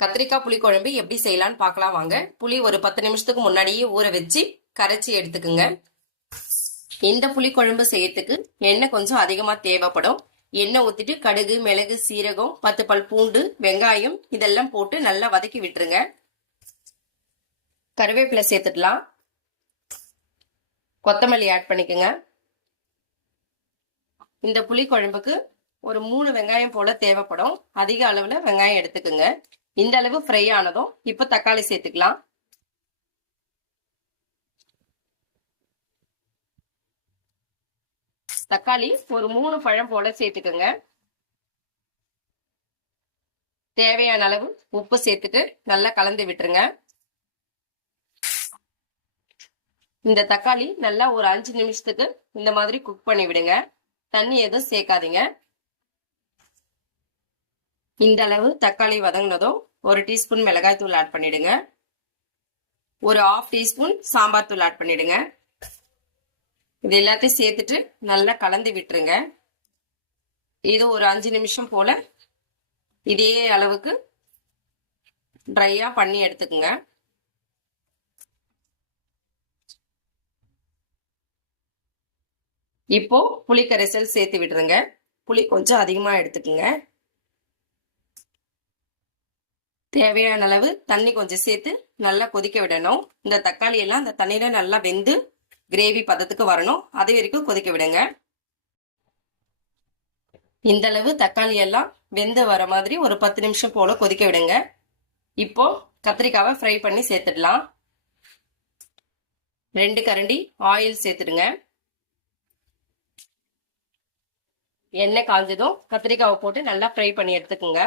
கத்திரிக்காய் புளிக்குழம்பு எப்படி செய்யலாம்னு பார்க்கலாம் வாங்க. புளி ஒரு 10 நிமிஷத்துக்கு முன்னாடியே ஊற வச்சு கரைச்சி எடுத்துக்குங்க. இந்த புளிக்குழம்பு செய்யறதுக்கு எண்ணெய் கொஞ்சம் அதிகமா தேவைப்படும். எண்ணெய் ஊத்திட்டு கடுகு, மிளகு, சீரகம், 10 பல் பூண்டு, வெங்காயம் இதெல்லாம் போட்டு நல்லா வதக்கி விட்டுருங்க. கருவேப்பிலை சேர்த்துடலாம். கொத்தமல்லி ஆட் பண்ணிக்கோங்க. இந்த புளி குழம்புக்கு ஒரு 3 வெங்காயம் போல தேவைப்படும். அதிக அளவுல வெங்காயம் எடுத்துக்குங்க. இந்த அளவு ஃப்ரை ஆனதும் இப்ப தக்காளி சேர்த்துக்கலாம். தக்காளி ஒரு 3 பழம் போல சேர்த்துக்குங்க. தேவையான அளவு உப்பு சேர்த்துட்டு நல்லா கலந்து விட்டுருங்க. இந்த தக்காளி நல்லா ஒரு 5 நிமிஷத்துக்கு இந்த மாதிரி குக் பண்ணி விடுங்க. தண்ணி எதுவும் சேர்க்காதீங்க. இந்த அளவு தக்காளி வதங்கினதும் ஒரு டீஸ்பூன் மிளகாய் தூள் ஆட் பண்ணிடுங்க. ஒரு 1/2 டீஸ்பூன் சாம்பார் தூள் ஆட் பண்ணிடுங்க. இது எல்லாத்தையும் சேர்த்துட்டு நல்லா கலந்து விட்டுருங்க. இது ஒரு 5 நிமிஷம் போல இதே அளவுக்கு ட்ரையா பண்ணி எடுத்துக்குங்க. இப்போ புளி கரைசல் சேர்த்து விட்டுருங்க. புளி கொஞ்சம் அதிகமா எடுத்துக்குங்க. தேவையான அளவு தண்ணி கொஞ்சம் சேர்த்து நல்லா கொதிக்க விடணும். இந்த தக்காளி எல்லாம் இந்த தண்ணியில நல்லா வெந்து கிரேவி பதத்துக்கு வரணும். அது வரைக்கும் கொதிக்க விடுங்க. இந்த அளவு தக்காளி எல்லாம் வெந்து வர மாதிரி ஒரு 10 நிமிஷம் போல கொதிக்க விடுங்க. இப்போ கத்திரிக்காவை ஃப்ரை பண்ணி சேர்த்துடலாம். 2 கரண்டி ஆயில் சேர்த்துடுங்க. எண்ணெய் காஞ்சதும் கத்திரிக்காவை போட்டு நல்லா ஃப்ரை பண்ணி எடுத்துக்கோங்க.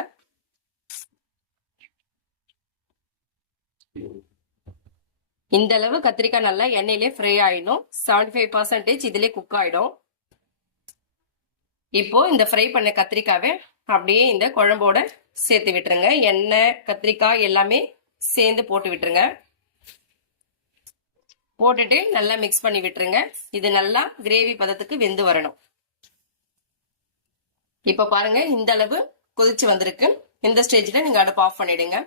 இந்த அளவு கத்திரிக்காய் நல்லா எண்ணெயிலே ஃப்ரை ஆயிடும். 75% இதுல குக் ஆயிடும். இப்போ இந்த ஃப்ரை பண்ண கத்திரிக்காவை அப்படியே இந்த குழம்போட சேர்த்து விட்டுருங்க. எண்ணெய், கத்திரிக்காய் எல்லாமே சேர்ந்து போட்டு விட்டுருங்க. போட்டுட்டு நல்லா மிக்ஸ் பண்ணி விட்டுருங்க. இது நல்லா கிரேவி பதத்துக்கு வெந்து வரணும். இப்ப பாருங்க, இந்த அளவு கொதிச்சு வந்திருக்கு. இந்த ஸ்டேஜ்ல நீங்க அடுப்பு ஆஃப் பண்ணிடுங்க.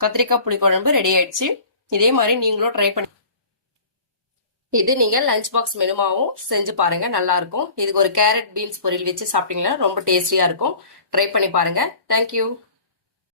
கத்திரிக்காய் புளிக்குழம்பு ரெடி ஆயிடுச்சு. இதே மாதிரி நீங்களும் ட்ரை பண்ணி இது நீங்க லஞ்ச் பாக்ஸ் மெனுமாவும் செஞ்சு பாருங்க, நல்லா இருக்கும். இதுக்கு ஒரு கேரட் பீன்ஸ் பொரியல் வச்சு சாப்பிட்டீங்கன்னா ரொம்ப டேஸ்டியா இருக்கும். ட்ரை பண்ணி பாருங்க. தேங்க்யூ.